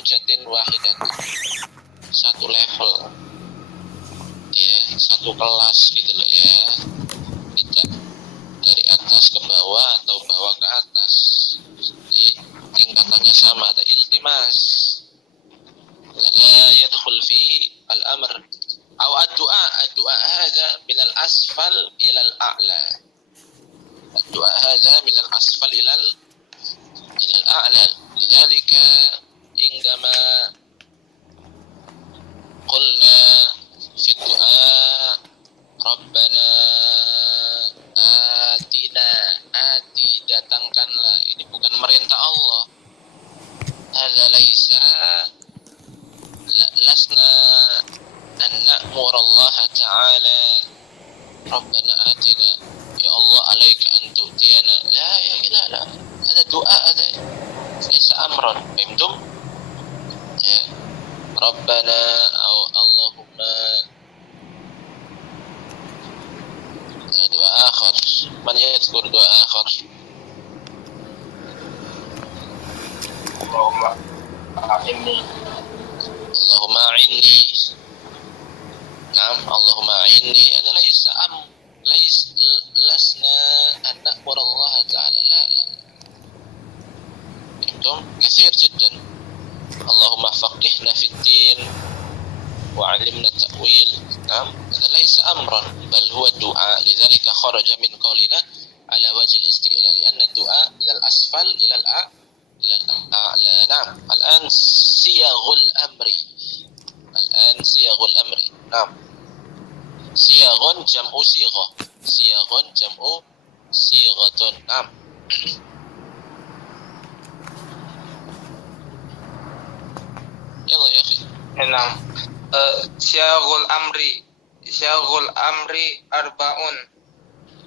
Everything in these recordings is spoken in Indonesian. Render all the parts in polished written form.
darajatin wahidatin, satu level, ya, satu kelas gitu loh ya, tidak dari atas ke bawah atau bawah ke atas. Jadi tingkatannya sama, ada iltimas. La yadkhul fi al-amr atau ad-du'a hadha min al-asfal ila al-a'la. Ad-du'a hadha min al-asfal ila al-a'la. Lidzalika indama qulna fi du'a Rabbana atina, ati datangkanlah, ini bukan merintah Allah. Hadza laisa lasna an na'mur Allah ta'ala Rabbana atina, ya Allah alaika an tu'tiyana, la ya ila la, hada du'a, hada laisa amran. Fahimtum ya? Rabbana au Allahumma, دعاء آخر. من يذكر دعاء آخر؟ اللهم أعني. اللهم أعني. نعم، اللهم أعني. هذا ليس لسنا أن نأمر الله تعالى، لا. فهمتم؟ كثير جدا. اللهم فقهنا في الدين وعلمنا التأويل. نعم، هذا ليس أمرا بل هو الدعاء. لذلك خرج من قولنا على وجه الاستئلاء، لأن الدعاء من الأسفل إلى الأعلى. نعم، الآن صيغ الأمر. نعم، صيغ جمع صيغة، صيغ جمع صيغة. نعم. يلا يا أخي. نعم. Syaghul amri arba'un.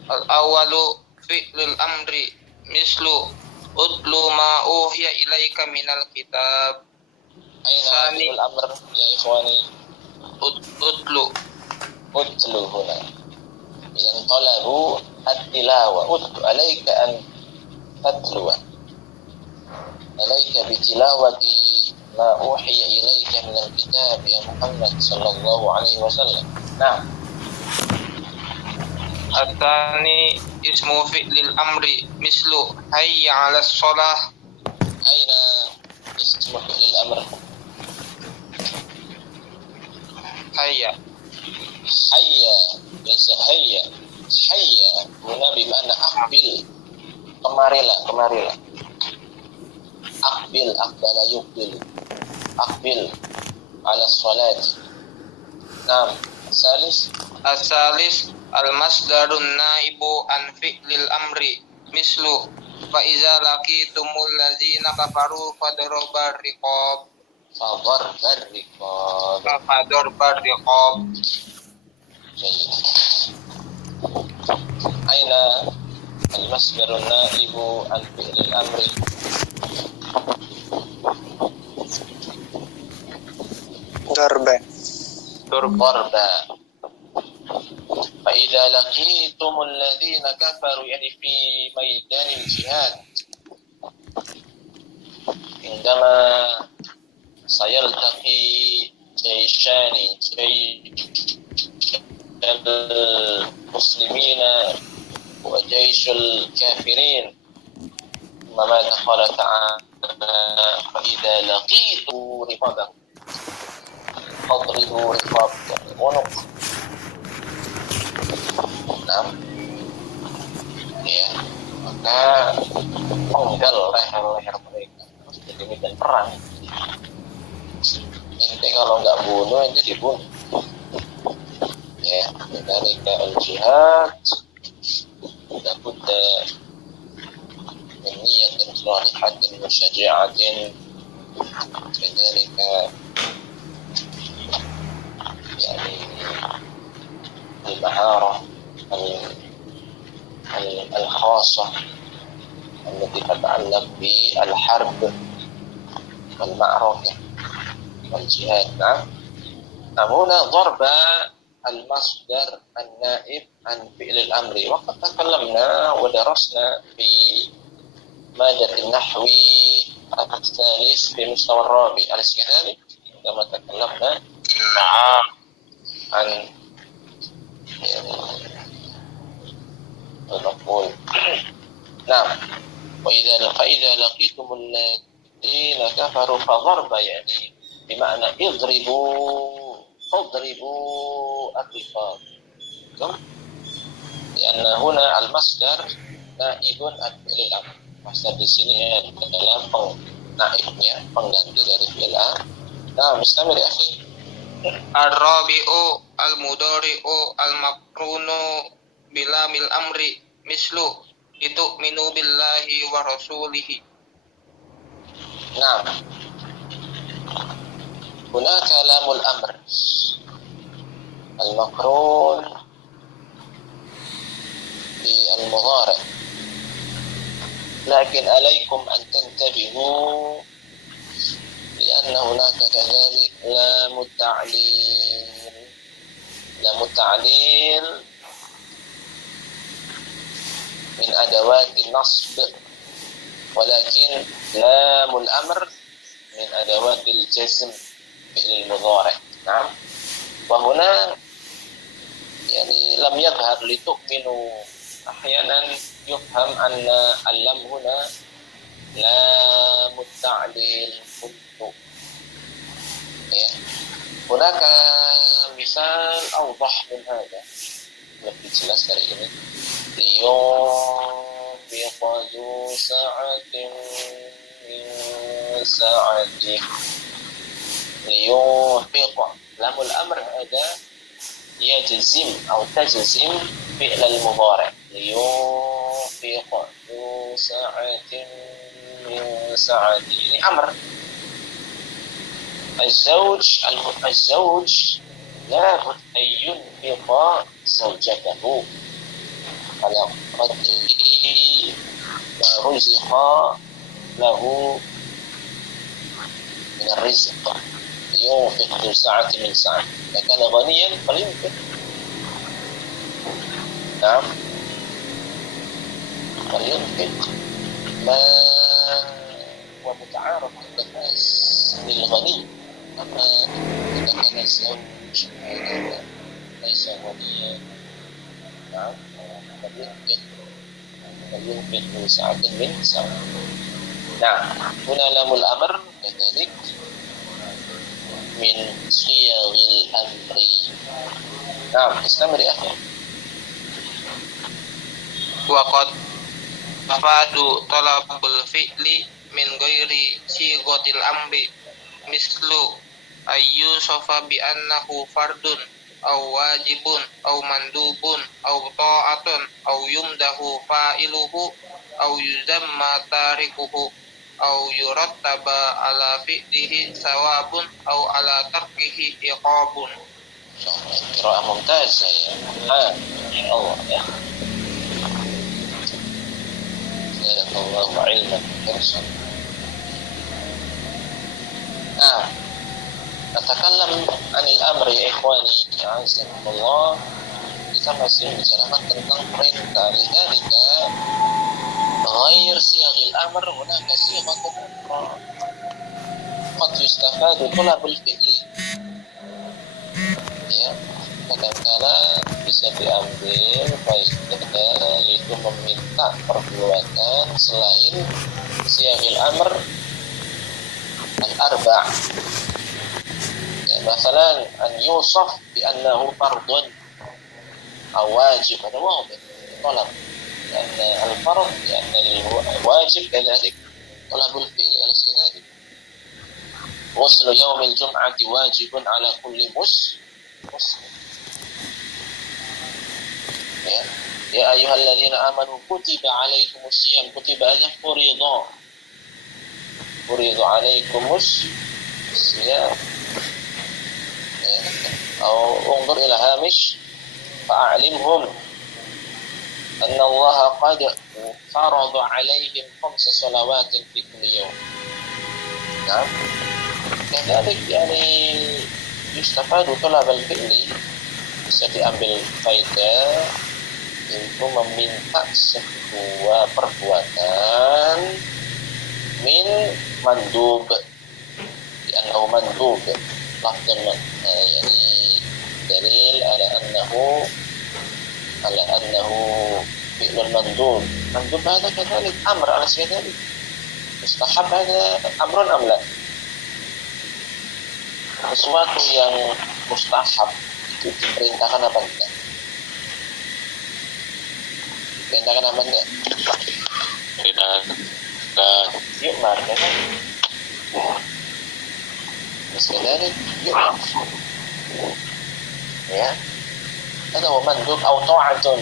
Al-awwalu fi'lul amri mislu utlu ma uhiya ilaika minal kitab. Aina fi'lul amr ya ikhwani? Utlu huna. Yang talabu at-tilawa. Utlu alaika an tatluwa. Alaika bitilawati ma uhiya ilaika minal kitab ya Muhammad sallallahu alaihi wasallam. Nah, At-tani ismu fi'lil amri mislu hayya 'alas shalah. aina ismu fi'lil amr? Hayya. Biasa hayya guna bimana aqbil, kemarilah. Aqbala yuqbil, aqbil ala salat. Nah, Asalis al-masdarun naibu an fi'lil amri mislu fa iza laqitumul ladzina kafaru fadharbar riqab. Jayyid. Aina al-masdarun naibu an fi'lil amri? Darba. فإذا لقيتم الذين كفروا يعني في ميدان الجهاد عندما سيلتقي جيشان المسلمين وجيش الكافرين، ماذا قال تعالى؟ فإذا لقيتم رقابهم فاضربوا رقاب عنق. Nah, ya, maka penggal leher-leher mereka. Jadi medan perang. Ente kalau nggak bunuh, ente dibunuh. Ya, dari al-jihad, labudda min niyatin salihatin wa syaja'atin. Kadzalika يعني المهارة الخاصة التي تتعلق بالحرب والمعركة والجهاد. نعم. هنا ضرب المصدر النائب عن فعل الأمر، وقد تكلمنا ودرسنا في مادة النحو الثالث بمستوى الرابع، أليس كذلك؟ كما تكلمنا نعم. عن يعني المقبول. نعم. فإذا لقيتم الذين كفروا فضرب، يعني بمعنى اضربوا الرقاب. لأن هنا المصدر نائب للأمر. Masdar di sini adalah naibnya, pengganti dari fi'il amr. Nah, mustamir ya akhi. Ar-rabi'u al-mudhari'u al-maqrunu bilamil amri mislu litu'minu billahi wa rasulihi. Nah, hunaka lamul amr al-maqrun bi al-mudhari'. لكن عليكم أن تنتبهوا لأن هناك كذلك لام التعليل من أدوات النصب، ولكن لام الأمر من أدوات الجزم بالمضارع. نعم. وهنا يعني لم يظهر لتؤمنوا. أحيانا يفهم أن اللام هنا لام التعليل كنت. هناك مثال أوضح من هذا، lebih jelas dari ini. لينفق ذو سعة من سعته. لينفق لام الأمر هذا يجزم أو تجزم فعل المضارع. لينفق ذو سعة من سعته، ini أمر. الزوج لابد أن ينفق زوجته على قدر ما رزق له من الرزق. ينفق ذو سعة من سعته، إذا كان غنيا فلينفق. نعم، فلينفق ما هو متعارف عند الناس للغني. أما إذا كان الزوج ليس غنيا، نعم، فلينفق ذو سعة من سعته. نعم، هنا لام الأمر كذلك من صيغ الأمر. نعم، استمر يا أخي. Waqad afadu talabul fi'li min ghairi sighatil amri mislu ayyusafa bi annahu fardun aw wajibun aw mandubun aw ta'atun aw yumdahu fa'iluhu aw yuzamma tarikuhu aw yurattaba ala fi'lihi sawabun aw ala tarkihi iqabun. Qiraah mumtazah ya. Allah ya. Allah ilman irsyad. Natakallam anil amri ya ikhwani, azakumullah. Kita masih membicarakan tentang perintah. Lidzalika ghair siyaghil amr hunaka sighatun ukhra qad yustafadu talabul fi'li. Ya, kadang-kala bisa diambil faidah yaitu meminta perbuatan selain siyaghil amr al-arba'. Ya, masalan an yusaf bi annahu fardun aw wajib, hada wajib talab. لأن الفرض لأن الواجب كذلك طلب الفعل على سبيل غسل يوم الجمعة واجب على كل مسلم. يا أيها الذين آمنوا كتب عليكم الصيام. كتب هذا فرض عليكم الصيام. أو انظر إلى هامش فأعلمهم أن الله قد فرض عليهم 5 صلوات في كل يوم. نعم، كذلك يعني يستفاد طلب الفعل. Bisa diambil faedah itu meminta sebuah perbuatan min mandub, لأنه mandub لفظ يعني دليل على أنه فعل المندوب. mandub هذا كذلك أمر أليس كذلك؟ mustahab هذا أمر أم لا? Sesuatu yang mustahab itu diperintahkan apa enggak? Diperintahkan apa enggak? Perintahkan. Yuk mari kan? Sekali yuk. Ya. هذا هو مندوب أو طاعة.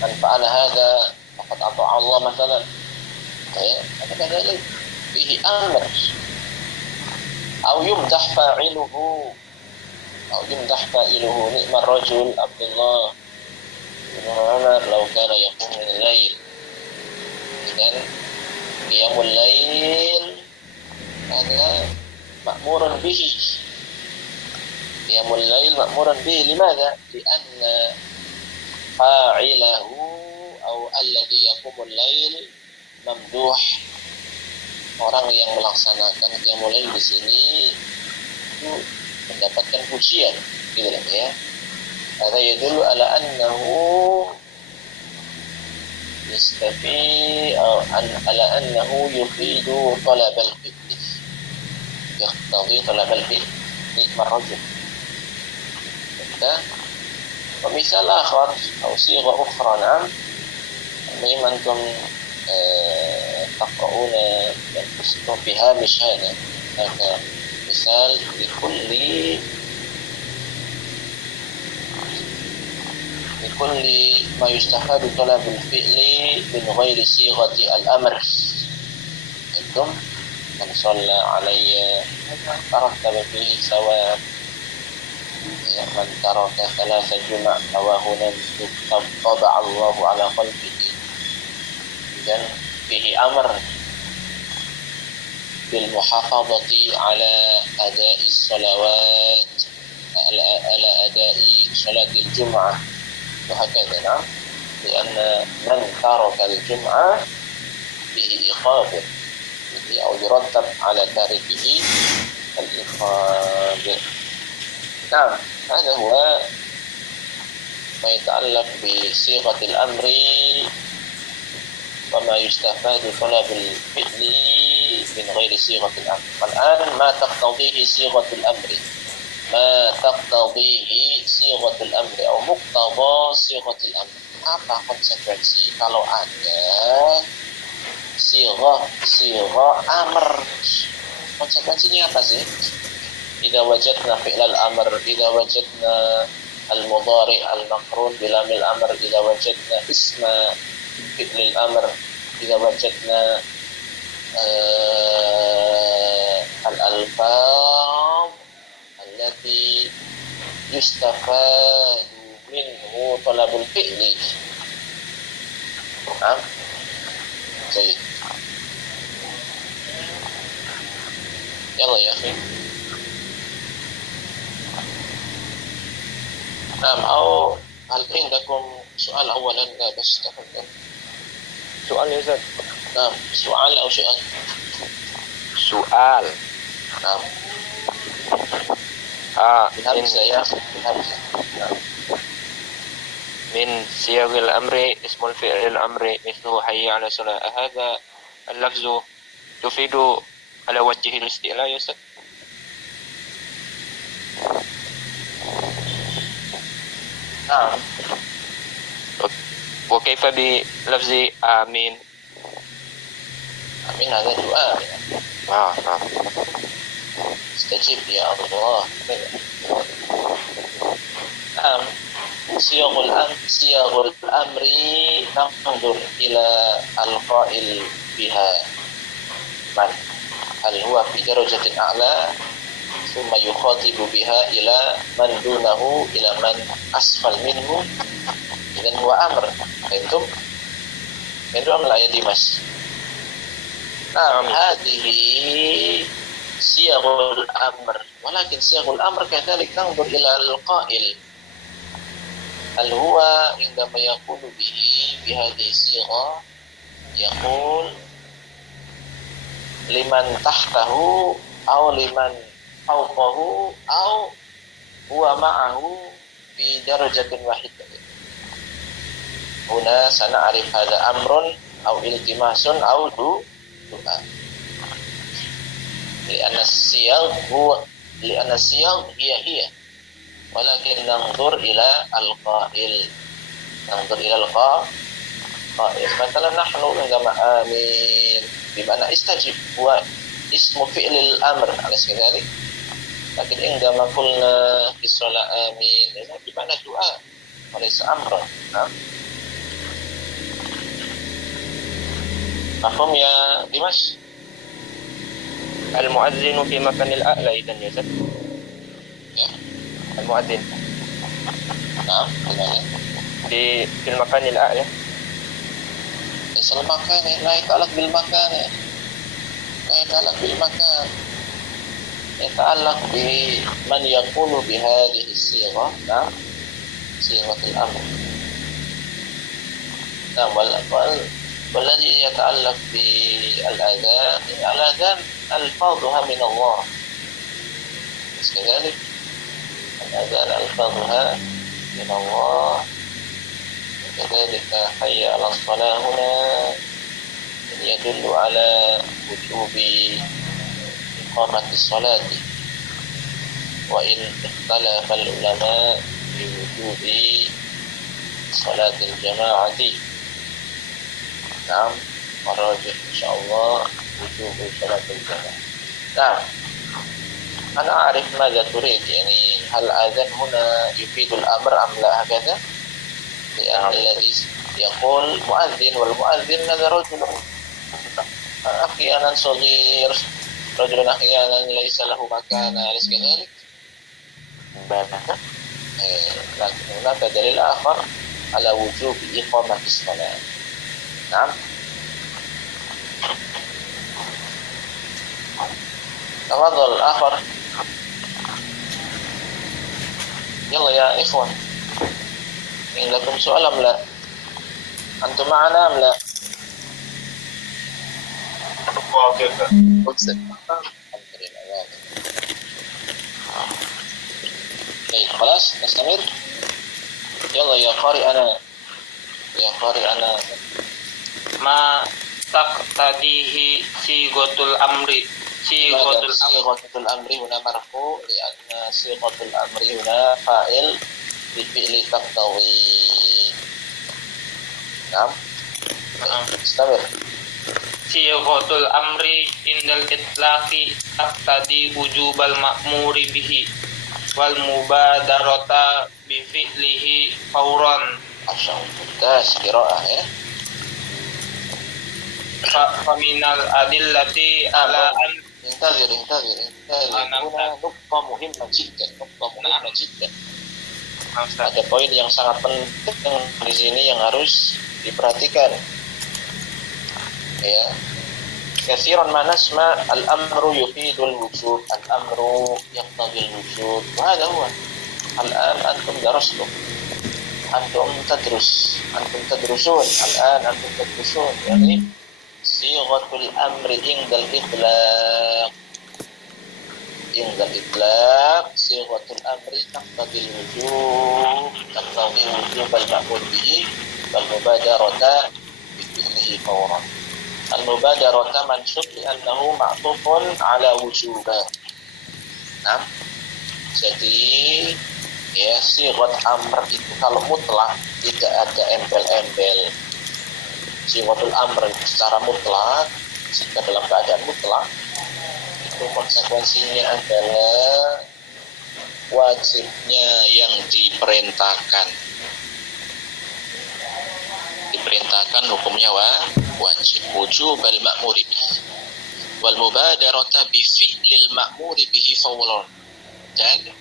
من فعل هذا فقد أطاع الله مثلا. هذا كذلك فيه أمر. أو يمدح فاعله نعم الرجل عبد الله بن عمر لو كان يقوم من الليل. إذن قيام الليل هذا مأمور به. قيام الليل مأمور به. لماذا؟ لأن فاعله أو الذي يقوم الليل ممدوح. Orang yang melaksanakan qiyamul lail di sini itu mendapatkan pujian, gitu lah ya. Ada yadullu ala annahu yastafi ala annahu yufidu talab al-fiqh. Yaqtadi talab al-fiqh nikmar rajul. ومثال آخر أو صيغة أخرى نعم مما أنتم تقرؤون أنفسكم في هامش هذا مثال لكل ما يستفاد طلب الفعل من غير صيغة الأمر. أنتم من صلى علي ترتب فيه ثواب. من ترك 3 جمع فواهنا طبع الله على قلبه. dan fihi amr bil muhafazati ala ada'i salawat ala ada'i salatil jum'ah wa hakadha na'am lianna man taraka al jum'ah fihi iqab au yurattab ala tarikihi al iqab. Na'am hadha huwa ma yata'allaq bi sighatil amri وما يستفاد طلب الفعل من غير صيغة الأمر. الآن ما تقتضيه صيغة الأمر أو مقتضى صيغة الأمر. Apa konsekuensi kalau ada صيغة أمر? Konsekuensinya apa sih? إذا وجدنا فعل الأمر، إذا وجدنا المضارع المقرون بلام الأمر، إذا وجدنا اسم فعل الأمر، إذا وجدنا الألفاظ التي يستفاد منه طلب الفعل. نعم جيد. يلا يا أخي. نعم أو هل عندكم سؤال أولا؟ لا بس تفضل. سؤال يا أستاذ. نعم سؤال أو سؤال؟ سؤال. نعم. بالهمزة يا أخي بالهمزة. نعم. من صيغ الأمر اسم الفعل الأمر مثله حي على الصلاة. هذا اللفظ تفيد على وجه الاستعلاء يا أستاذ؟ نعم. وكيف بلفظ آمين؟ آمين هذا دعاء. نعم. استجب يا الله. نعم. صيغ الأمر ننظر إلى القائل بها من هل هو في درجة أعلى ثم يخاطب بها إلى من دونه إلى من أسفل منه. إذن هو أمر. فهمتم لا يا ديماس؟ نعم هذه صيغ الأمر. ولكن صيغ الأمر كذلك ننظر إلى القائل هل هو عندما يقول به بهذه الصيغة يقول liman tahtahu au liman fawqahu au huwa ma'ahu fi darajatin wahidatin. Huna sana'arif hadha amrun au iltimasun au du'a. Lianna siyag hiya walakin nanzur ila al-qail. Nanzur ila al-qail. مثلا نحن عندما آمين بمعنى استجب هو اسم فعل الأمر أليس كذلك؟ لكن عندما قلنا في الصلاة آمين بمعنى دعاء وليس أمرا. نعم. مفهوم يا دمشق؟ المؤذن في مكان الأعلى إذا يا Ustaz. Ya. المؤذن Nah, gimana? في المكان الأعلى. ليس المكان لا يتعلق بالمكان لا يتعلق بالمكان يتعلق بمن يقول بهذه الصيغة. نعم صيغة الأمر. نعم والذي يتعلق بالأذان الأذان ألفاظها من الله كذلك. الأذان ألفاظها من الله كذلك حي على الصلاة هنا يدل على وجوب إقامة الصلاة وإن اختلف العلماء في وجوب صلاة الجماعة. نعم والراجح إن شاء الله وجوب صلاة الجماعة. نعم أنا أعرف ماذا تريد يعني هل الأذان هنا يفيد الأمر أم لا هكذا؟ لأن الذي يقول مؤذن والمؤذن هذا رجل أحيانا صغير رجل أحيانا ليس له مكان أليس كذلك؟ لكن هناك دليل آخر على وجوب إقامة الصلاة. نعم. تفضل الآخر. يلا يا إخوان إن لكم سؤال أم لا؟ أنتم معنا أم لا؟ طيب خلاص نستمر. يلا يا قارئ أنا Ma taqtadihi sigotul amri. Sigotul amri huna marfu lianna sigotul amri huna fa'il bi fi'li taqtawi. Naam. Istamir. Sigotul amri indal itlaqi taqtadi wujubal ma'muri bihi wal mubadarata bi fi'lihi fauran. Asy'allah qiraah ya. Faminal adillati ala an انتظر هنا نقطة مهمة جدا. Ada poin yang sangat penting di sini yang harus diperhatikan. Ya. Katsiran ma nasma al-amru yufidul wujub, al-amru yaqtadil wujub. Wa hadha huwa. Al-an antum darastum. Antum tadrusun. Al-an antum tadrusun. Yani sighatul amri indal itlaq sighatul amri taqtadil wujub al-ma'mur bihi wal mubadarata bi fi'lihi fawran. Al-mubadarata mansub li'annahu ma'tufun ala wujuba. Nah, jadi ya sighat amr itu kalau mutlak tidak ada embel-embel. Sighatul amr secara mutlak jika dalam keadaan mutlak itu konsekuensinya adalah wajibnya yang diperintahkan hukumnya wajib wujubal ma'muri bihi wal mubadarata bi fi'lil ma'muri bihi fawlan, dan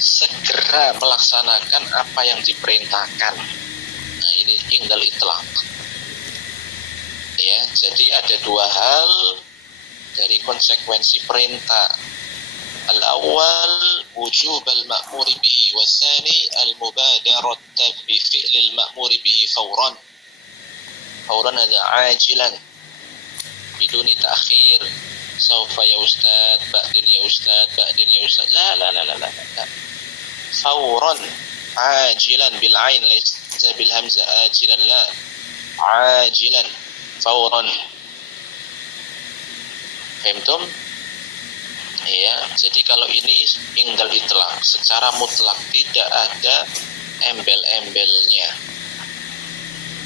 segera melaksanakan apa yang diperintahkan. Nah ini indal itlaq ya. Jadi ada dua hal dari konsekuensi perintah. Al-awwal wujub al-ma'mur bihi wa tsani al-mubadarata bi fi'l al-ma'mur bihi fawran ada ajilan biduni ta'khir, saufa ya ustad, ba'din ya ustad, ba'din ya ustad. La. Fawran, ajilan bil ain laysa bil hamzah, ajilan la. Ajilan, fawran. Fahimtum? Ya, jadi kalau ini ingdal itlaq secara mutlak, tidak ada embel-embelnya.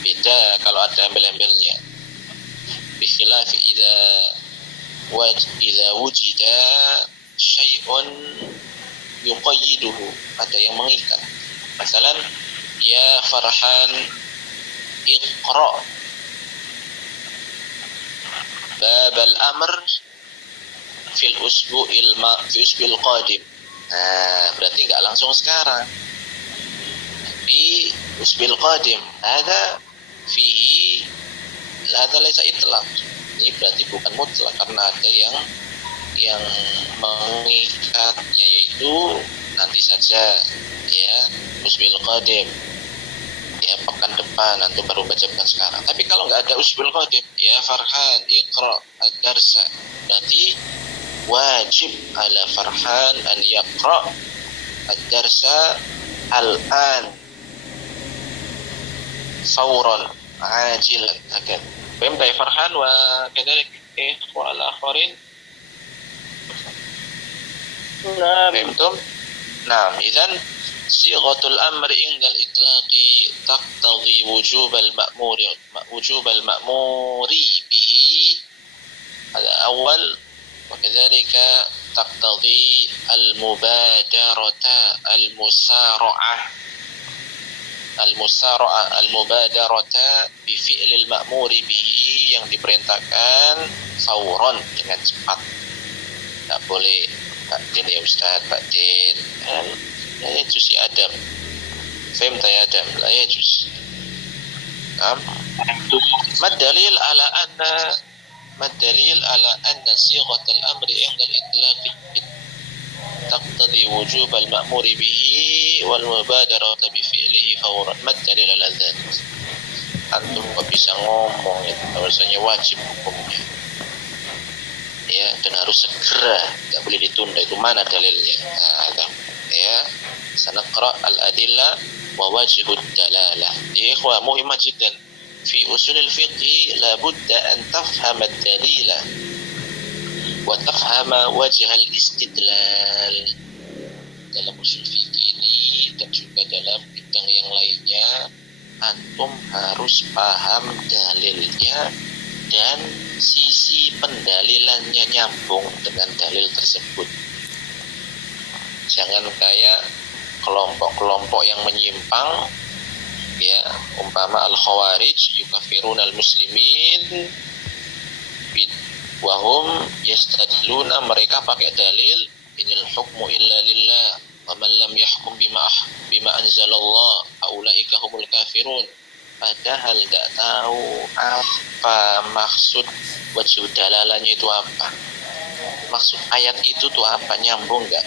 Beda kalau ada embel-embelnya. Bikhilafi idza wujida syai'un yuqayyiduhu, ada yang mengikat. Masalan, ya Farhan iqra bab al-amr fi usbu'il qadim. Nah, berarti enggak langsung sekarang. Fi usbu'il qadim. Ada fihi, ada laysa itlaq. Ini berarti bukan mutlak karena ada yang mengikatnya, yaitu nanti saja, ya, usbu'il qadim. Ya, pekan depan, antum baru bacakan sekarang. Tapi kalau nggak ada usbu'il qadim, ya Farhan iqra ad-darsa, berarti wajib ala Farhan an yaqra ad-darsa al-an fawran ajilan. Akan fahim ya Farhan wa kadalik ikhwa al-akharin? Fahimtum? Nah, idzan sighatul amri indal itlaqi taqtadi wujubal ma'muri bihi. Hada awal. وكذلك تقتضي المبادرة المبادرة بفعل المأمور به, yang diperintahkan fauron, dengan cepat. Tak boleh Din ya Ustaz, Pak Din, la yajuz ya Adam. Fahim ya Adam, la yajuz. ما الدليل على أن صيغة الأمر عند الإطلاق تقتضي وجوب المأمور به والمبادرة بفعله فورا. ما الدليل على ذلك؟ Antum kok bisa ngomong itu bahwasanya wajib hukumnya, ya, dan harus segera, tidak boleh ditunda. Itu mana dalilnya? Ya, sanaqra al-adillah wa wajhud dalalah. Ya ikhwah, muhimah jiddan. في أصول الفقه لابد أن تفهم الدليل وتفهم وجه الاستدلال. Dalam usul fikih ini dan juga dalam bidang yang lainnya, antum harus paham dalilnya dan sisi pendalilannya nyambung dengan dalil tersebut. Jangan kayak kelompok-kelompok yang menyimpang, ya, umpama al-khawarij yukafiruna al-muslimin wahum yastadluna, mereka pakai dalil inil hukmu illa lillah wa man lam yahkum bima anzalallah aulaika humul kafirun. Padahal tidak tahu apa maksud wajib dalalanya itu apa, maksud ayat itu tuh apa, nyambung enggak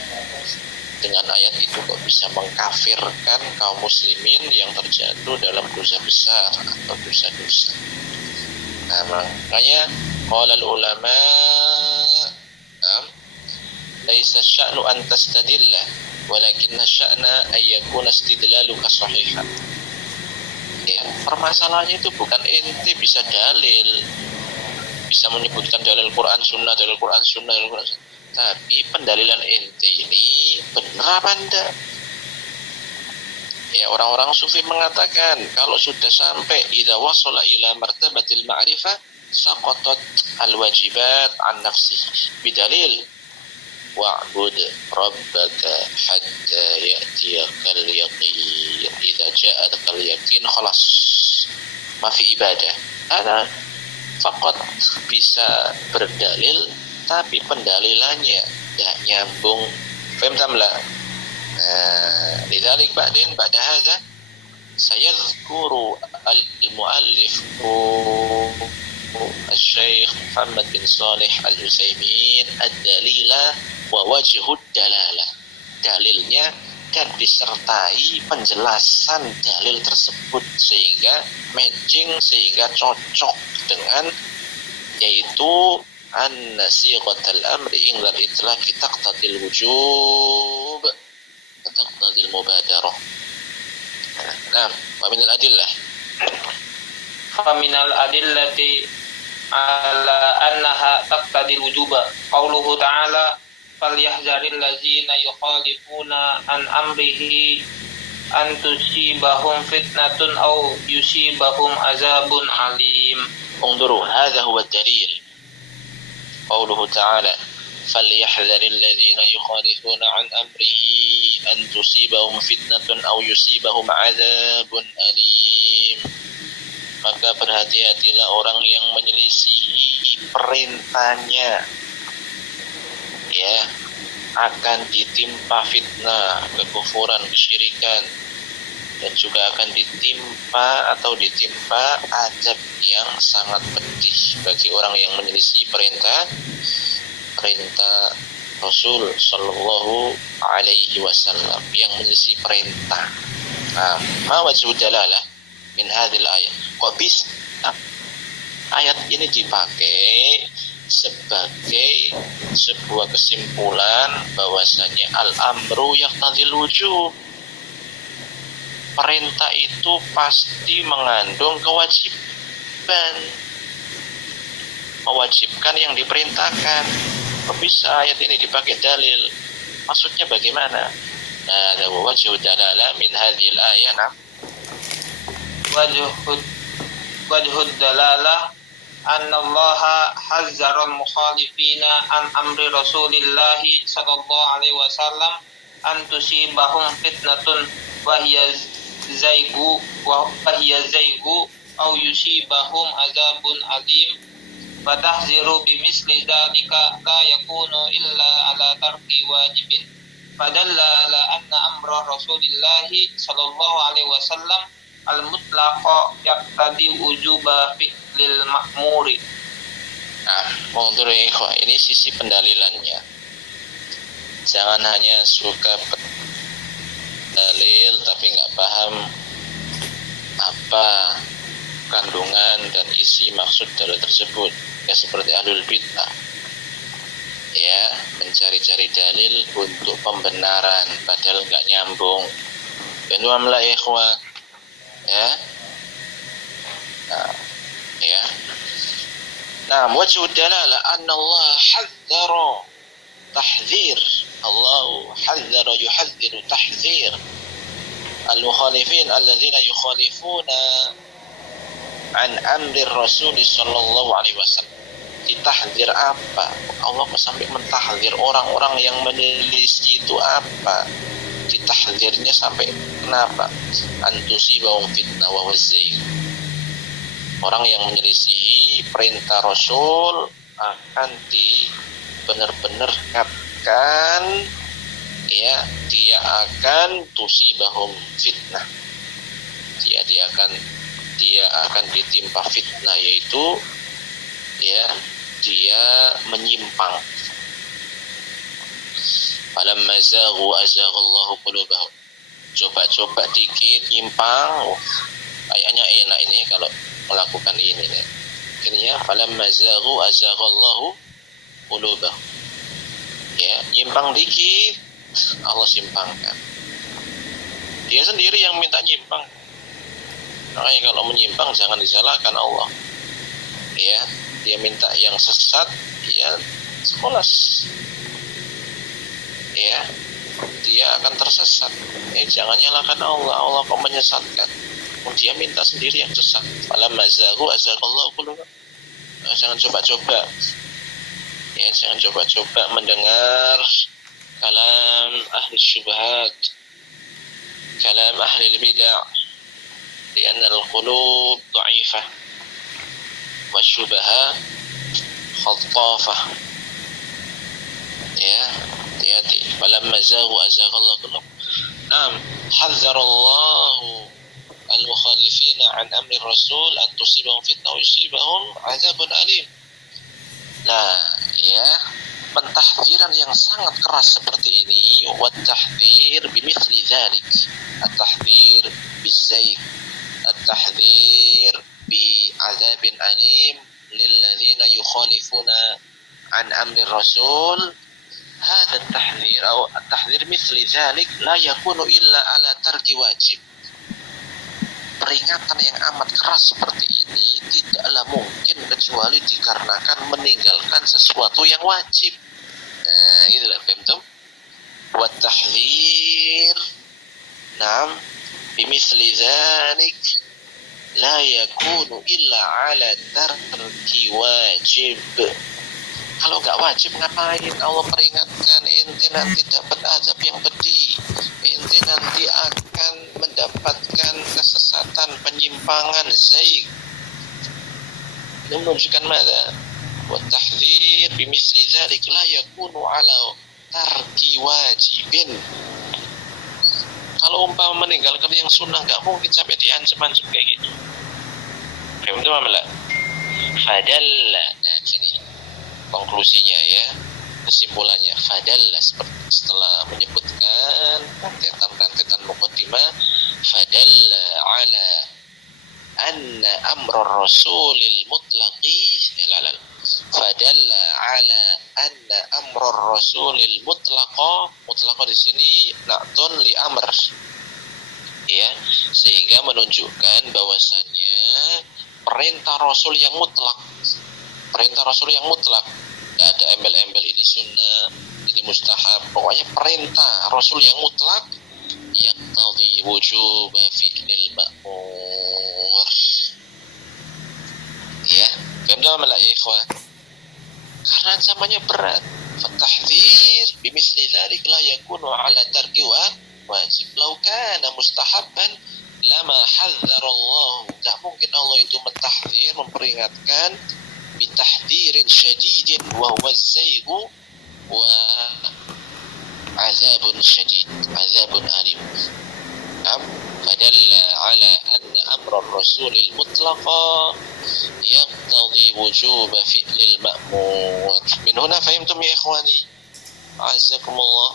dengan ayat itu, kok bisa mengkafirkan kaum muslimin yang terjatuh dalam dosa besar atau dosa-dosa. Nah, makanya qala ulama laisa sya'nu an tastadilla walakinna sya'na ay yakuna istidlaluka sahihan. Ya, permasalahannya itu bukan ente bisa dalil, bisa menyebutkan dalil Quran Sunnah, tapi pendalilan ente ini benar apa enggak? Ya, orang-orang sufi mengatakan kalau sudah sampai idza wasala ila martabatil ma'rifah saqatat al-wajibat an nafsihi bidalil wa'bud rabbaka hatta ya'tiyakal yaqin, idza ja'akal yaqin khalas ma fi ibadah. Ada faqat bisa berdalil tapi pendalilannya tidak nyambung. Faham tamla? Lidzalik ba'din ba'da hadza sayadhkuru al-muallif al-Syekh Muhammad bin Shalih Al-Utsaimin ad-dalila wa wajhud dalalah. Dalilnya dan disertai penjelasan dalil tersebut sehingga matching, sehingga cocok dengan yaitu anna sighatal amri indal itlaqi taqtadil wujub wa taqtadil mubadarah. Nah, wa min al-adillah faminal adillati ala annaha taqtadil wujuba qauluhu ta'ala falyahzaril ladzina yukhalifuna an amrihi an tusibahum fitnatun aw yusibahum azabun alim. انظروا هذا هو الدليل قوله تعالى فليحذر الذين يخالفون عن أمره أن تصيبهم فتنة أو يصيبهم عذاب أليم. Maka berhati-hatilah orang yang menyelisihi perintahnya, ya, akan ditimpa fitnah, kekufuran, kesyirikan, dan juga akan ditimpa azab yang sangat pedih bagi orang yang menyelisih perintah Rasul sallallahu alaihi wasallam, yang menyelisih perintah. Nah, ma wajhu dalalah min hadhil ayat? Kok bisa ayat ini dipakai sebagai sebuah kesimpulan bahwasanya al-amru yaqtadil wujub. Perintah itu pasti mengandung kewajiban, mewajibkan yang diperintahkan. Kok bisa ayat ini dipakai dalil? Maksudnya bagaimana? Nah, ada wajhu dalalah min hadhil ayat. Wajhud dalalah annallaha hazzara al-mukhalifina an amri Rasulillahi sallallahu alaihi wasallam an tusibahum fitnatun wa hiya zaigu aw yusibahum azabun alim wa tahziru bimisli dzalika la yakunu illa ala tarki wajibin fadalla ala anna amra Rasulillahi sallallahu alaihi wasallam al-mutlaqa yaqtadi wujuba fi'lil ma'muri. Nah, untuk ikhwah, ini sisi pendalilannya. Jangan hanya suka dalil tapi nggak paham apa kandungan dan isi maksud dalil tersebut. Ya seperti ahlul bid'ah, ya, mencari-cari dalil untuk pembenaran padahal nggak nyambung. Dan wamla ikhwah, ya. Nah, ya. Nah, wajhu dalalah anna Allah hadzara tahdzir. Allah hadzara yuhadziru tahdzir al-mukhalifin alladzina yukhalifuna an amri Rasul sallallahu alaihi wasallam. Ditahdzir apa? Allah sampai mentahdzir orang-orang yang menyelisih itu apa? Ditahdzirnya sampai kenapa? Antusibahum fitnah wa wazzair. Orang yang menyelisihi perintah Rasul akan benar-benar akan, ya, dia akan tusibahum fitnah. Dia akan ditimpa fitnah, yaitu, ya, dia menyimpang. Falamma zaghu azaghallahu qulubahum. Coba dikit nyimpang, kayaknya enak ini kalau melakukan ini nih. Akhirnya falamma zaghu azaghallahu qulubahum. Ya, nyimpang dikit Allah simpangkan. Dia sendiri yang minta nyimpang. Makanya kalau menyimpang jangan disalahkan Allah. Ya, dia minta yang sesat, ya sekolas. Ya, dia akan tersesat. Jangan nyalahkan Allah. Allah kok menyesatkan. Dia minta sendiri yang sesat. Falamma zaghu azaghallahu qulubahum. Jangan coba-coba. Ya, jangan coba-coba mendengar kalam ahli syubhat, kalam ahli bid'ah. Karena al-qulub dha'ifah wa syubhat khattafah. Ya, hati-hati. Falamma zaghu azaghallahu qulubahum. Naam, hadzarallahu al-mukhalifina an amri Rasul an tusibahum fitnah wa yusibahum azabun alim. Nah, ya, pentahdziran yang sangat keras seperti ini, wa tahdhir bimithli dzalik, at-tahdhir bizaik, at-tahdhir bi azabin alim, lilladzina yukhalifuna an amri rasul hadha at-tahdhir atau at-tahdhir mithli dzalik la yakunu illa ala tarki wajib. Peringatan yang amat keras seperti ini tidaklah mungkin kecuali dikarenakan meninggalkan sesuatu yang wajib. Nah, itulah faham. Wa tahdhir na'am bimithli dzalik la yakunu illa ala tarki wajib. Kalau nggak wajib ngapain Allah peringatkan? Ente nanti dapat azab yang pedih, ente nanti akan mendapatkan kesesatan, penyimpangan, zaig. Ini menunjukkan mana? Wa tahdhir bimithli dzalik la yakunu ala tarki wajibin. Kalau umpama meninggalkan yang sunnah nggak mungkin sampai diancam-ancam kayak gitu. Faham itu mana? Fadalla. Nah, sini konklusinya ya, kesimpulannya fadalla setelah menyebutkan rentetan muqaddimah, fadalla ala anna amra rasulil mutlaqi fadalla ala anna amra rasulil mutlaqa di sini na'tun li amr ya, sehingga menunjukkan bahwasannya perintah rasul yang mutlak, nggak ada embel-embel ini sunnah, ini mustahab, pokoknya perintah rasul yang mutlak yaqtadhi wujub fi'lil ma'mur. Ya, paham tak ya ikhwan? Karena ancamannya berat. Fattahdhir bimithli dzalik la yakunu ala tarki wajib. Law kana mustahabban lama hadzara Allah. Enggak mungkin Allah itu mentahdzir, memperingatkan bitahdhirin syadidin wa huwa az-zaygu wa azabun syadid, azabun alim. فدل على أن أمر الرسول المطلق يقتضي وجوب فعل المأمور. من هنا فهمتم يا إخواني؟ أعزكم الله.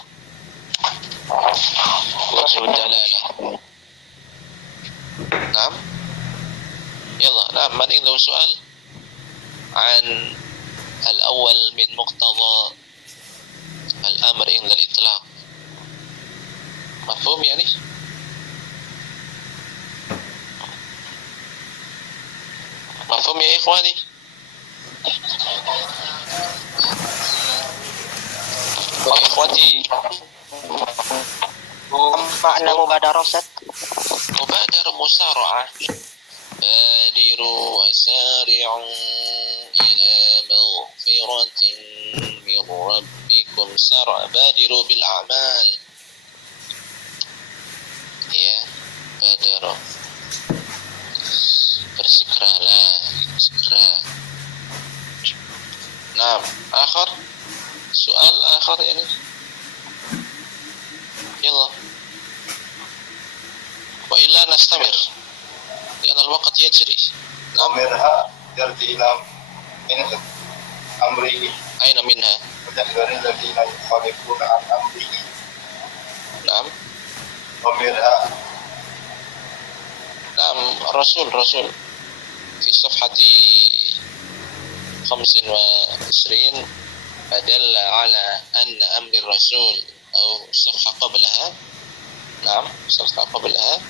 وجه الدلالة. نعم. يلا نعم، من عنده سؤال عن الأول من مقتضى الأمر عند الإطلاق؟ مفهوم يعني؟ مفهوم يا إخواني؟ وإخوتي، makna mubadarah Ustaz? مبادرة مسارعة. بادروا وسارعوا إلى مغفرة من ربكم بادروا بالأعمال. Ya, badara, bersegeralah, segera. Nah, akhir soal akhir ini. Yalla. Wa illa nastamir. Karena الوقت يجري. أمرها يرجع إلى من أمره أين منها؟ وتحذر الذين يخالفون عن أمره. نعم. أمرها نعم، رسول في صفحة 25 أدل على أن أمر الرسول أو صفحة قبلها. نعم، صفحة قبلها.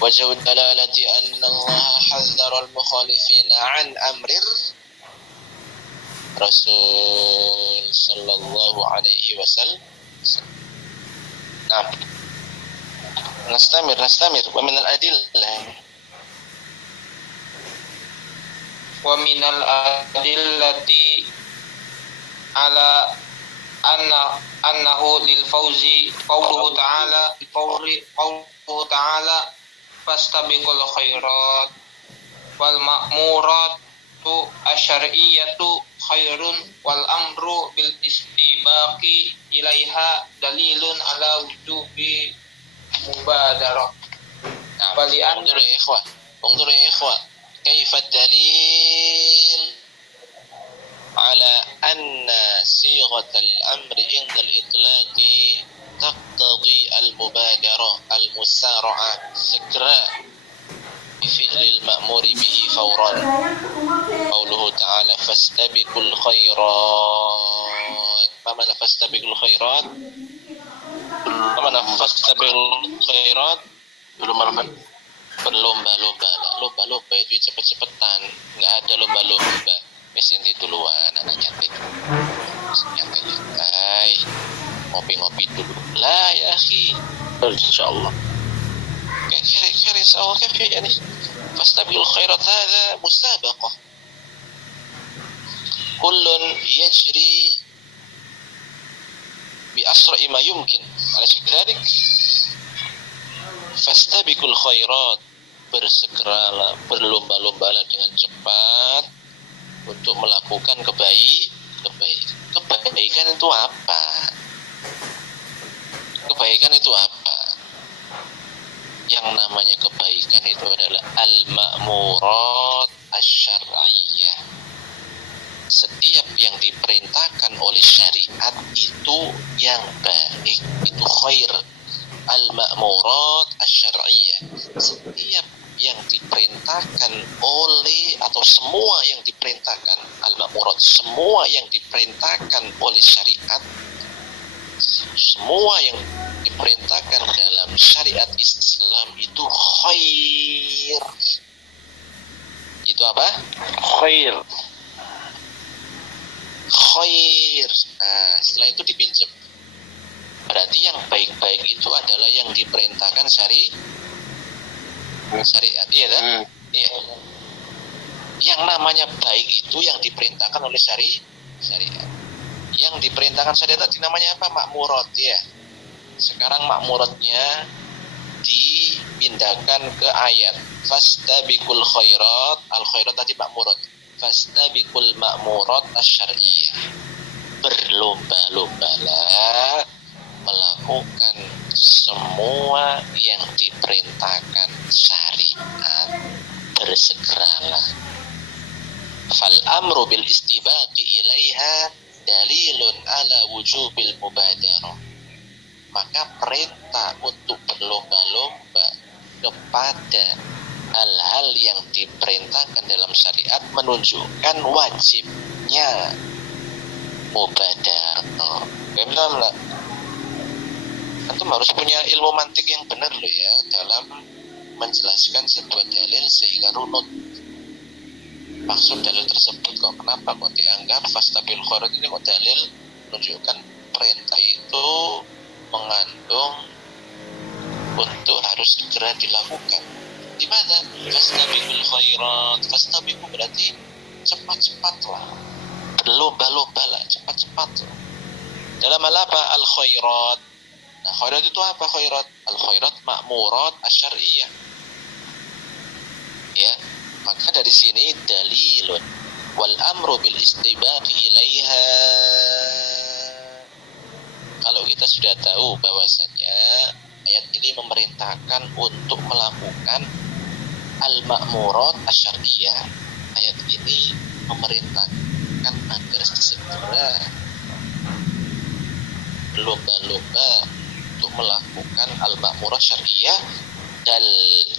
وجه الدلالة أن الله حذر المخالفين عن أمر الرسول صلى الله عليه وسلم. نعم، نستمر ومن الأدلة ومن الأدلة على أنه للفوز قوله تعالى فاستبقوا الخيرات والمأمورات الشرعية خير والأمر بالاستباق إليها دليل على وجوب مبادرة. انظروا يا إخوة كيف الدليل على أن صيغة الأمر عند الإطلاق تقتضي المبادرة، المسارعة، segera. بفعل المأمور به فورا. قوله تعالى فاستبقوا الخيرات. ما معنى فاستبقوا الخيرات؟ ما معنى فاستبقوا الخيرات? Berlomba-lomba lah. Lomba-lomba itu cepet-cepetan. Nggak ada lomba-lomba. Wes enti duluan anak nyantai. Nyantai. Ngopi-ngopi dulu. Lah ya akhi. Insyaallah. كيف يسأل كيف يعني فاستبقوا الخيرات هذا مسابقة كل يجري بأسرع ما يمكن على ذلك fastabiqul khairat, bersegeralah, berlomba-lombalah dengan cepat untuk melakukan kebaikan itu apa? Kebaikan itu apa? Yang namanya kebaikan itu adalah al-ma'murat asy-syar'iyyah. Setiap yang diperintahkan oleh syariat itu yang baik, itu khair. Al-ma'murat asy-syar'iyyah. Setiap yang diperintahkan oleh atau semua yang diperintahkan al-ma'murat, semua yang diperintahkan oleh syariat, semua yang diperintahkan dalam syariat Islam itu khair. Itu apa? Khair. Nah, setelah itu dipinjam. Berarti yang baik-baik itu adalah yang diperintahkan syariat, iya kan? Iya. Yang namanya baik itu yang diperintahkan oleh syariat. Yang diperintahkan syariat tadi namanya apa? Makmurat, ya. Sekarang makmuratnya dipindahkan ke ayat. Fastabiqul khairat, al-khairat tadi makmurat. Fastabiqul makmurat asy-syar'iyyah. Berlomba-lombalah melakukan semua yang diperintahkan syariat, bersegeralah. Fal amru bil istibaqi ilaiha dalilun ala wujubil mubadarah. Maka perintah untuk berlomba-lomba kepada hal-hal yang diperintahkan dalam syariat menunjukkan wajibnya mubadarah. Benar enggak? Antum harus punya ilmu mantik yang benar loh ya dalam menjelaskan sebuah dalil sehingga runut maksud dalil tersebut. Kok kenapa kok dianggap fastabil khairat ini kok dalil menunjukkan perintah itu mengandung untuk harus segera dilakukan. Di mana? Fastabiqul khairat. Fastabiqu berarti cepat-cepatlah. Berlomba-lombalah, cepat-cepat. Dalam hal apa? Al khairat. Nah, khairat itu apa khairat? Al-khairat ma'murat asy-syar'iyyah. Ya, maka dari sini dalilun wal amru bil istibaqi ilaiha. Kalau kita sudah tahu bahwasannya ayat ini memerintahkan untuk melakukan al-ma'murat asy-syar'iyyah, ayat ini memerintahkan agar segera berlomba-lomba untuk melakukan al-ma'murat syar'iyyah,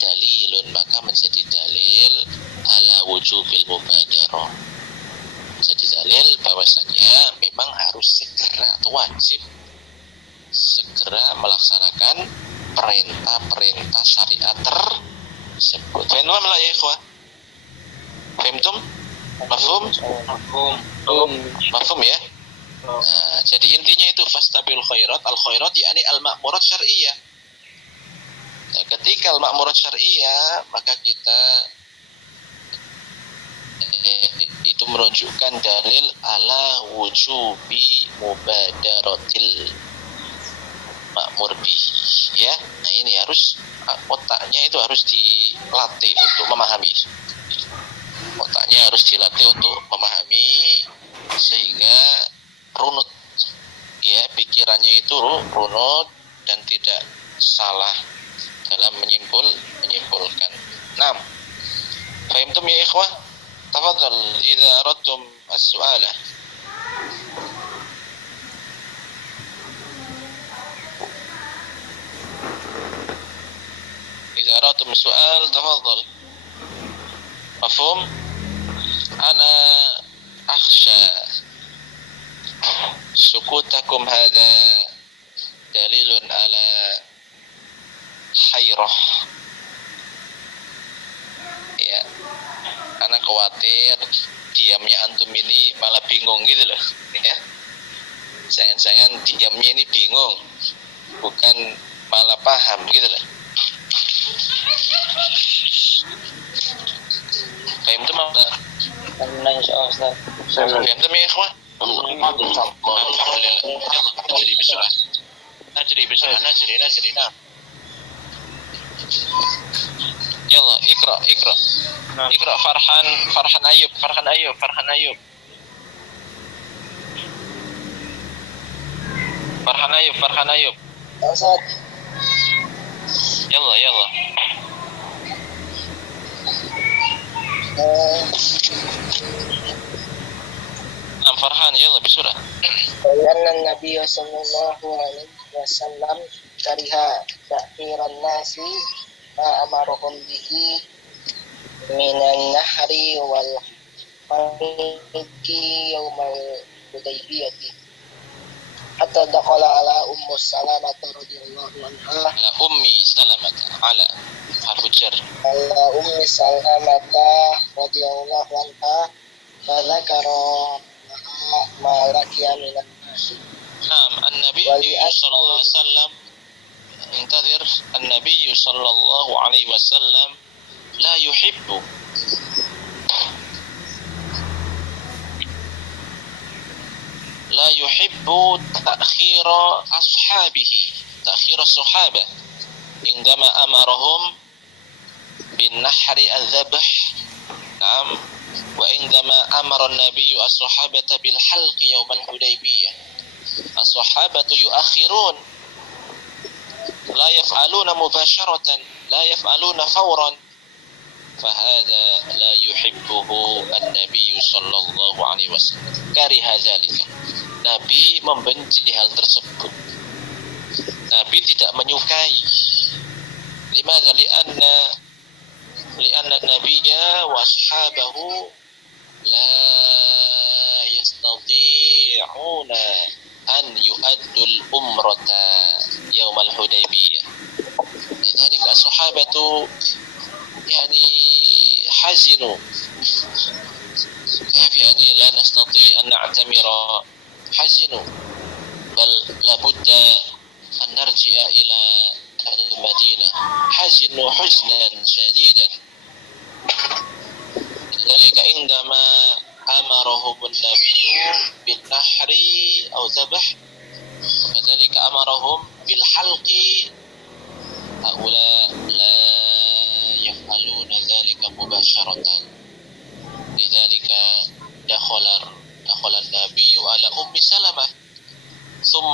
dalilun, maka menjadi dalil ala wujubil mubadarah, menjadi dalil bahwasannya memang harus segera atau wajib segera melaksanakan perintah-perintah syariat tersebut. Faham lah ya ikhwah? Fahimtum? Mafhum ya? Nah, jadi intinya itu fastabil khairat, al khairat yakni al ma'murat syar'iyyah. Nah, ketika al ma'murat syar'iyyah, maka kita itu menunjukkan dalil ala wujubi mubadaratil ma'mur bihi, ya. Nah, ini harus otaknya itu harus dilatih untuk memahami. Otaknya harus dilatih untuk memahami sehingga runut, ya, pikirannya itu runut dan tidak salah dalam menyimpulkan. 6. Fahimtum ya ikhwah? Tafadhal idza aradtum as-su'ala. Idza aradtum as-su'al tafadhal. Mafhum? Ana akhsha sukutakum hadha dalilun ala hayrah. Ya, ana khawatir diamnya antum ini malah bingung gitu loh, ya. Jangan-jangan diamnya ini bingung, bukan malah paham gitu loh. Fahim tuh apa? Nah, insyaallah Ustaz. Fahim tuh ya ikhwan? Alhamdulillah. Najri bisurah. Najri. Nah. Yalla, ikra. Ikra Farhan Ayub. Farhan Ayub. Ustaz. Yalla. Farhan, yalla bisurah. Karena Nabi sallallahu alaihi wasallam kariha ta'khiran nasi ma amaruhum bihi minan nahri wal halqi yaumal hudaybiyah hatta dakhala ala ummu salamah radhiyallahu anha La ummi salamat ala harfu jar. ala ummi salamah radhiyallahu anha fa dzakara ma laqiya minan nasi. نعم النبي صلى الله عليه وسلم انتظر. النبي صلى الله عليه وسلم لا يحب تأخير أصحابه، تأخير الصحابة عندما أمرهم بالنحر الذبح. نعم. وعندما أمر النبي الصحابة بالحلق يوم الحديبية الصحابة يؤخرون، لا يفعلون مباشرة، لا يفعلون فورا، فهذا لا يحبه النبي صلى الله عليه وسلم. كره ذلك. Nabi membenci hal tersebut. Nabi tidak menyukai. Limadha? Lianna nabiyya wa ashabahu la yastati'una an yu'addul umrata yawmal hudaybiyah. Lidzalika as-sahabatu yani hazinu. كيف يعني لا نستطيع أن نعتمر؟ حزنوا، بل لابد أن نرجع إلى المدينة. حزنوا حزنا شديدا. لذلك عندما أمرهم النبي بالنحر أو ذبح وكذلك أمرهم بالحلق هؤلاء لا يفعلون ذلك مباشرة. لذلك دخل النبي على أم سلمة ثم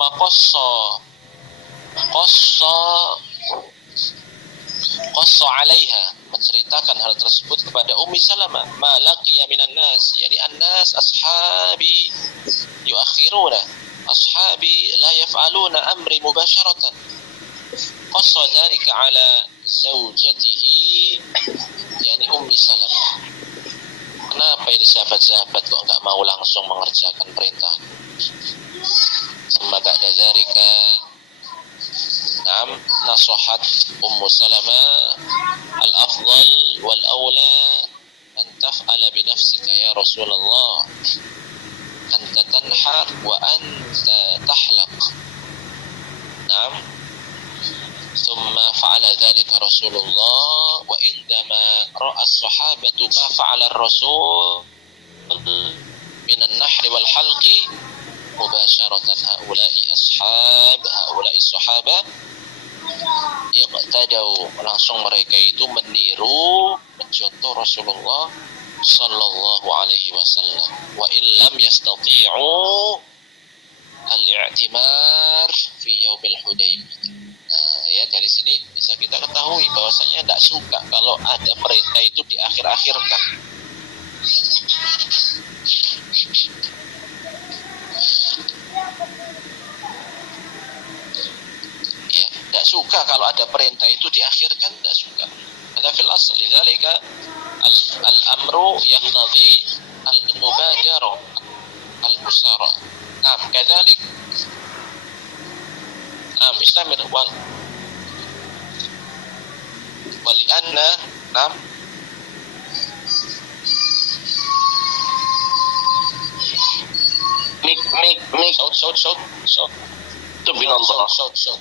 قص عليها, menceritakan hal tersebut kepada Ummi Salamah. Ma laqiya minan nas, yani an-nas ashabi yuakhiruna, ashabi la yaf'aluna amri mubasharatan. Qassa dhalika ala zawjatihi, yani Ummi Salamah. Kenapa ini sahabat-sahabat kok nggak mau langsung mengerjakan perintah? Summa ba'da dzalika nasihat Ummu Salamah al-afdal wal awla an taf'ala bi nafsika ya Rasulullah, anta tanhar wa anta tahlaq. ثم فعل ذلك رسول الله. وعندما رأى الصحابة ما فعل الرسول من النحر والحلق مباشرة هؤلاء الصحابة iqtadaw, langsung mereka itu meniru, mencontoh Rasulullah sallallahu alaihi wasallam. Wa illam yastati'u al-i'timar fi yaumil Hudaybiyah. Nah, ya dari sini bisa kita ketahui bahwasanya tidak suka kalau ada perintah itu diakhir-akhirkan. Ya, tidak suka kalau ada perintah itu diakhirkan, tidak suka. Ada fil asli dzalika al-amru yaqtadi al-mubadarah al-musara. Nah, kadzalik istamir wali anna ميك صوت تبين الله صوت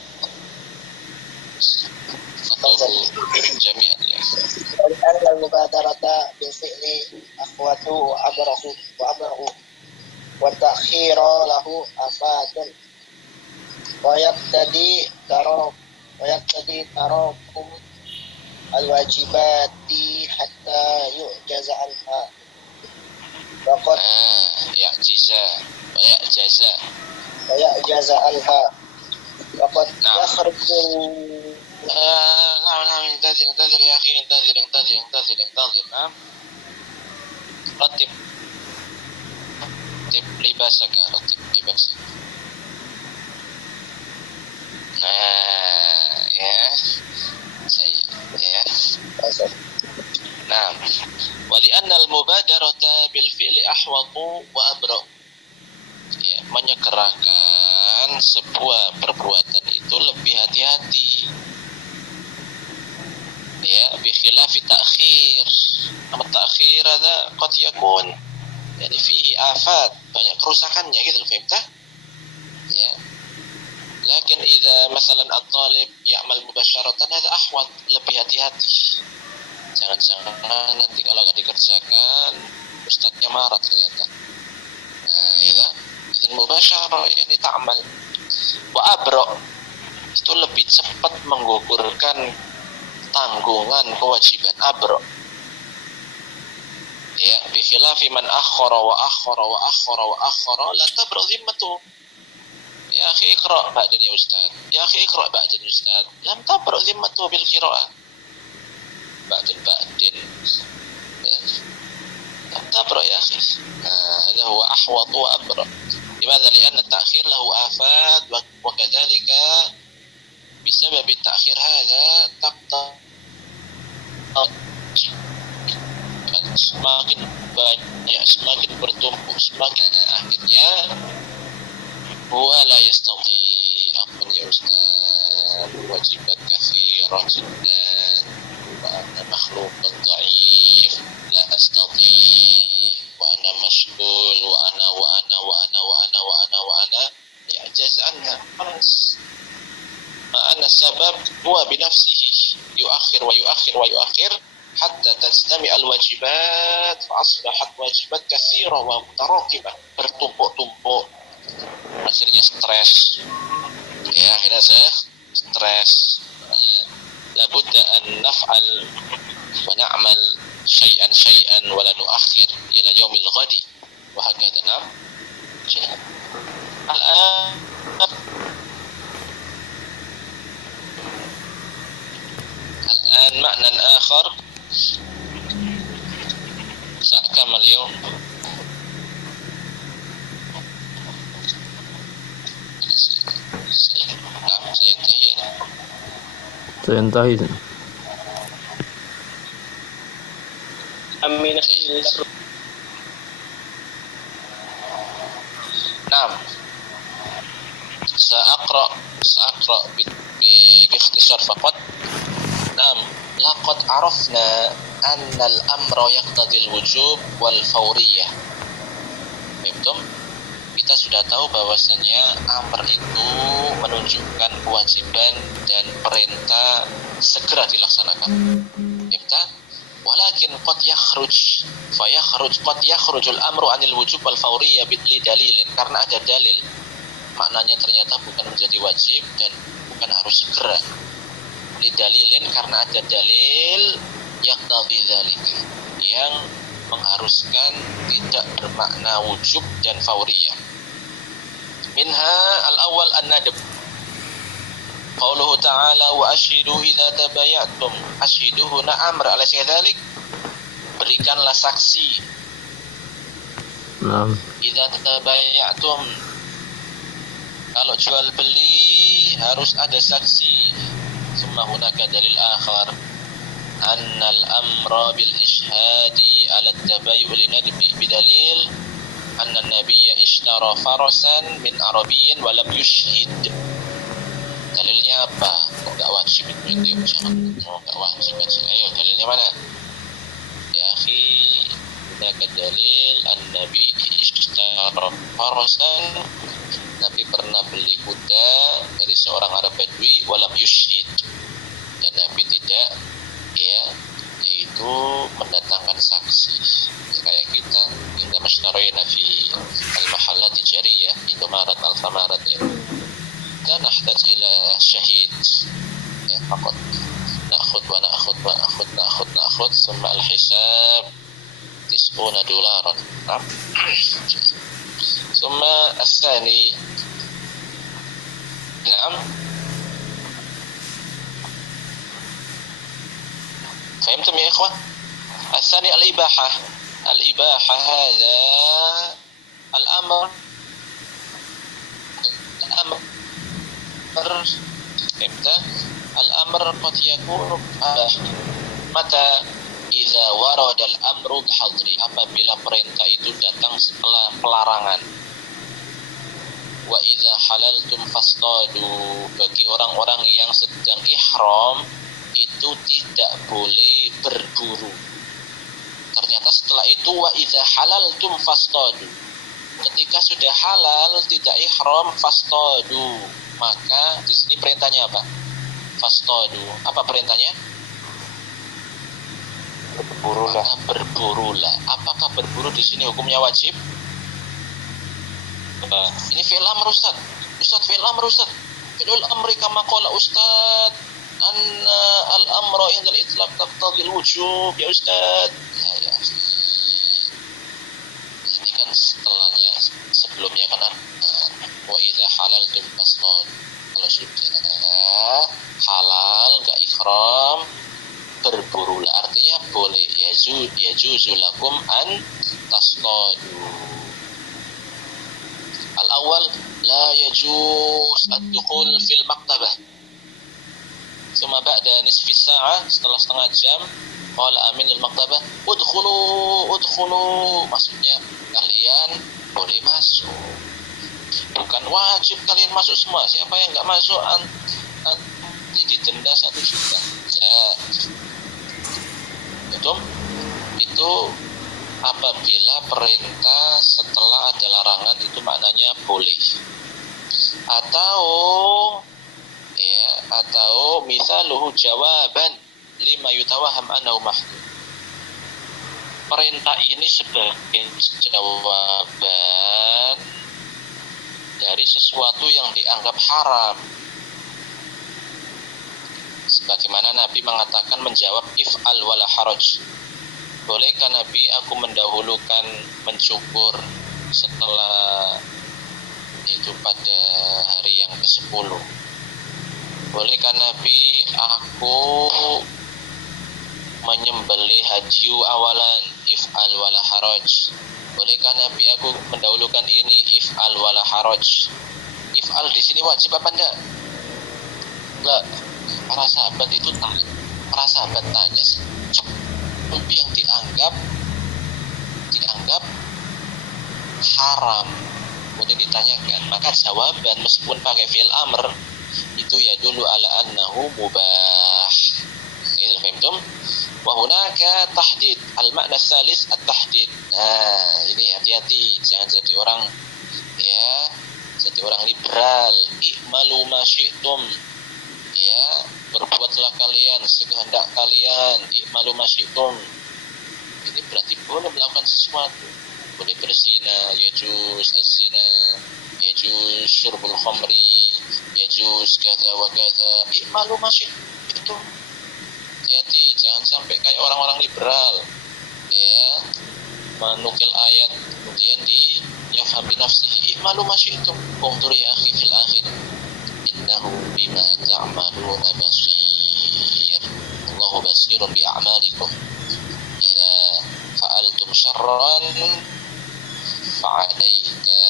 أطلب جميعا يا أخي. ولأن المبادرة بالفعل أخوة وأبره والتأخير له آفات ويقتضي تراكم الواجبات حتى يعجز عنها وقد ويعجز عنها وقد نعم. يخرج نعم انتظر يا أخي انتظر نعم رتب لباسك نعم ولأن المبادرة بالفعل أحوط وأبرأ ya, menyegerakan sebuah perbuatan itu lebih hati-hati ya bikhilafi ta'khir. Amma ta'khir ada qad yakun yani fihi afat, banyak kerusakannya gitu loh, fahimtah? Ya. Lakin idza masalan at-talib ya'mal mubasharatan hadza ahwat, lebih hati-hati. Jangan-jangan nanti kalau enggak dikerjakan ustadznya marah ternyata. Nah, ya. Idzan mubasyarah yani ta'mal. Wa abra itu lebih cepat menggugurkan tanggungan kewajiban abra. Ya, bi khilafi man akhara la tabra dhimmatu. Ya akhi iqra ba'dan ya ustaz. Ya akhi iqra ba'dan ya ustaz. Lam tabra dhimmatu bil qira'ah. Ba'dan. Lam tabra ya akhi. Hada huwa ahwat wa abra. Limadha li'anna at-ta'khir lahu afat wa kadzalika بسبب التأخير هذا تقطع semakin banyak, semakin bertumpuk, semakin akhirnya huwa la yastati akhun ya ustaz wajibat kathirah jiddan wa ana makhluqun dha'if la astati wa ana mashghul wa ana ya'jaz anha khalas. أن السبب هو بنفسه يؤخر حتى تجتمع الواجبات فأصبحت واجبات كثيرة ومتراكمة bertumpuk-tumpuk akhirnya stres ya akhirnya stres ya labudda an naf'al wa na'mal syai'an wa la nu'akhir ila yaumil ghadi wa hakadha nam الآن معنى آخر سأكمل اليوم سينتهي أمين نعم سأقرأ باختصار فقط. نعم لقد عرفنا أن الأمر يقتضي الوجوب والفورية. Betul? Kita sudah tahu bahwasanya amr itu menunjukkan kewajiban dan perintah segera dilaksanakan. Betul? Walakin qad yakhrujul amru anil wujub wal fawriyah li dalilin, karena ada dalil. Maknanya ternyata bukan menjadi wajib dan bukan harus segera. Li dalilin karena ada dalil yaqtadhi dzalika yang mengharuskan tidak bermakna wujub dan fawriyah. Minha al-awwal an-nadb. Qauluhu ta'ala wa ashidu idza tabayatum. Ashidu huna amr alaysa dzalik. Berikanlah saksi. Naam. Idza tabayatum. Kalau jual beli harus ada saksi. Summa hunaka dalil akhar. anna al-amra bil ishhadi ala at-tabayyu linadbi bidalil anna an-nabiyya ishtara farasan min arabiyyin wa lam yushhid. Dalilnya apa? Kok enggak wajib itu? Jangan enggak wajib aja. Ayo, dalilnya mana? Ya akhi, kita ke dalil an-nabi ishtara farasan, Nabi pernah beli kuda dari seorang Arab Badui walam yushhid, dan Nabi tidak yaitu mendatangkan saksi. Ya, kayak kita mashtaraina fi al-mahallat tijariyah, Indomaret, Alfamaret ya. Dan nahtaj ila syahid. Ya, faqat na'khud wa na'khud wa na'khud na'khud na'khud thumma al-hisab $90. ثم الثاني نعم فهمتم يا إخوة؟ الثاني الإباحة هذا الأمر فهمت؟ الأمر قد يكون متى إذا ورد الأمر بحظر, apabila perintah itu datang setelah pelarangan. Wa idza halaltum fastadu, bagi orang-orang yang sedang ihram itu tidak boleh berburu. Ternyata setelah itu wa idza halaltum fastadu, ketika sudah halal tidak ihram fastadu, maka di sini perintahnya apa? Fastadu. Apa perintahnya? Berburulah. Apakah berburu di sini hukumnya wajib? Ini fi'il amr Ustaz, fi'il amr Ustaz. Fi'il amri kama qala Ustaz anna al-amra indal itlaq taqtadi al-wujub ya Ustaz. Ya. Ini kan setelahnya, sebelumnya kan wa idza halaltum fastad. Kalau sudah halal enggak ihram, berburulah, artinya boleh. Yajuzu lakum an tasqadu. Al-awwal la yajuz ad-dukhul fil maktabah. Thumma ba'da nisfi sa'ah, setelah setengah jam, qala amin lil maktabah udkhulu, maksudnya kalian boleh masuk, bukan wajib kalian masuk semua. Siapa yang enggak masuk nanti didenda 1 juta. Ya. Betul? Itu apabila perintah setelah ada larangan itu maknanya boleh. Atau misaluhu jawaban lima yutawaham annahu mahdud. Perintah ini sebagai jawaban dari sesuatu yang dianggap haram. Sebagaimana Nabi mengatakan menjawab if'al wala haraj. Bolehkah Nabi aku mendahulukan mencukur setelah itu pada hari yang ke-10? Bolehkah Nabi aku menyembelih hadyu awalan if'al wala haraj? Bolehkah Nabi aku mendahulukan ini if'al wala haraj? If'al di sini wajib apa enggak? Enggak. Para sahabat itu tanya yang dianggap haram, kemudian ditanyakan, maka jawaban meskipun pakai fi'il amr itu ya dulu ala annahu mubah. Ini paham? Wa hunaka tahdid, al makna salis at-tahdid. Nah, ini hati-hati, jangan jadi orang liberal. I'malu ma syi'tum, ya, berbuatlah kalian sekehendak kalian. I'malu ma syi'tum, ini berarti boleh melakukan sesuatu, boleh berzina, yajuz az-zina, yajuz syurbul khamri, yajuz kadza wa kadza. I'malu ma syi'tum. Hati-hati, jangan sampai kayak orang-orang liberal, ya, menukil ayat kemudian yafham bi nafsihi. I'malu ma syi'tum, unzur ya akhi fil akhir, innahu bima ta'maluna basir. Allahu basirun bi a'malikum. Idza fa'altum syarran fa'alaika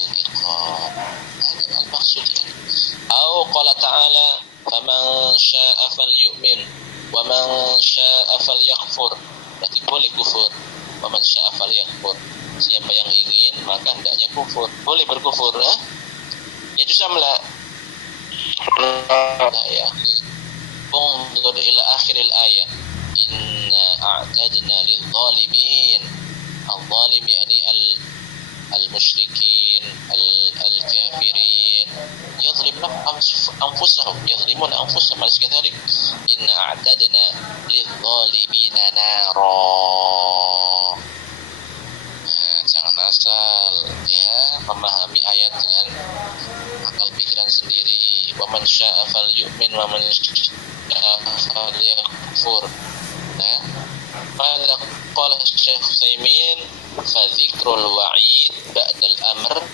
al-iqab. Ada al-maksud. Atau qala ta'ala faman syaa'a falyu'min Wa man syaa'a falyakfur. Berarti boleh kufur. Wa man syaa'a falyakfur. Siapa yang ingin maka hendaknya kufur. Boleh berkufur, ya? Ya jusamla. Nah, ya. Unzur ila akhiril ayat. Inna a'tadna lil-zalimin. Al-zalim yani al-musyrikin, al-kafirin. يظلمون أنفسهم يظلمون أنفسهم أليس كذلك إن أعتدنا للظالمين نارا. Jangan asal ya memahami ayat dengan akal pikiran sendiri. Wa man syaa'a falyu'min wa man syaa'a falyakfur. Nah, pada qala Syekh Utsaimin fa dzikrul wa'id ba'dal amr,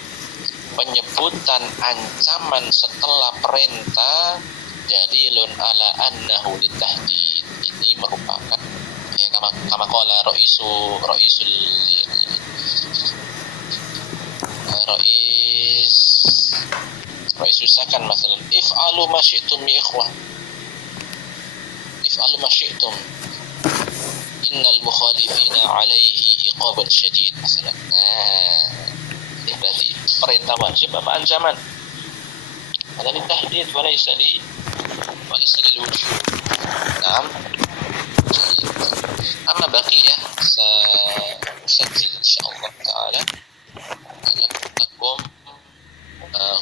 penyebutan ancaman setelah perintah dalilun ala annahu litahdid. Ini merupakan ya kama qala raisul sakan masalan if'alu ma syi'tum ya ikhwah, if'alu ma syi'tum innal mukhalifina alaihi iqaban syadid masalan. Ini berarti perintah wajib apa ancaman? Ada tahdid walaysa lil wujub. Naam. Amma baqiyah سأسجل إن شاء الله تعالى لكم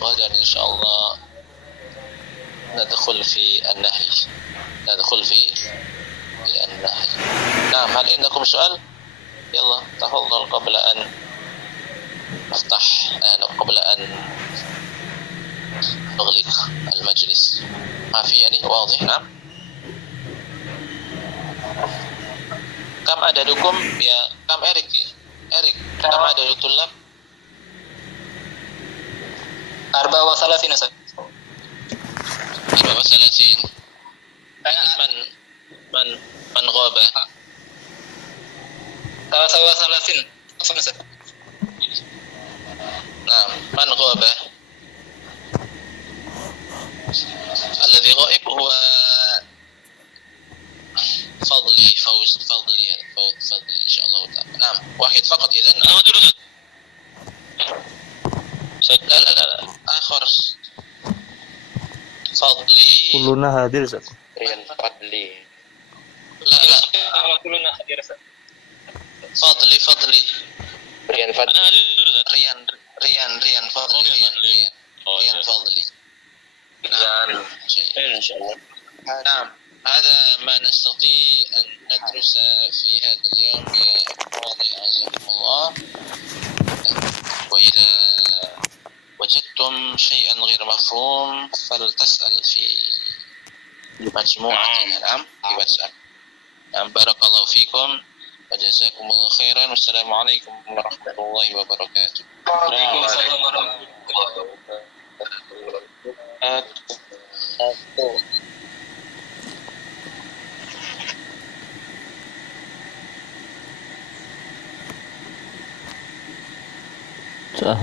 غدا إن شاء الله ندخل في النهي نعم. هل عندكم سؤال؟ يلا تفضل قبل أن نفتح قبل أن نغلق المجلس. ما في يعني واضح؟ نعم. كم عددكم يا كم إريك كم عدد الطلاب؟ 34 Ustaz. 34. من غاب؟ 33. Ustaz. نعم. من غاب؟ الذي غائب هو فضلي إن شاء الله تعالى. نعم. واحد فقط إذن. لا آخر فضلي كلنا hadir Ustaz. Rian Fadli. لا كلنا حاضر Ustaz. فضلي Rian Fadli. ريان فضلي ريان فضلي. نعم. إن شاء الله. نعم. هذا ما نستطيع أن ندرس في هذا اليوم يا إخواني أعزكم الله. وإذا وجدتم شيئا غير مفهوم فلتسأل في مجموعتنا. نعم في واتساب. نعم. بارك الله فيكم وجزاكم الله خيرا والسلام عليكم ورحمة الله وبركاته. Waalaikumsalam warahmatullahi wabarakatuh. Sudah.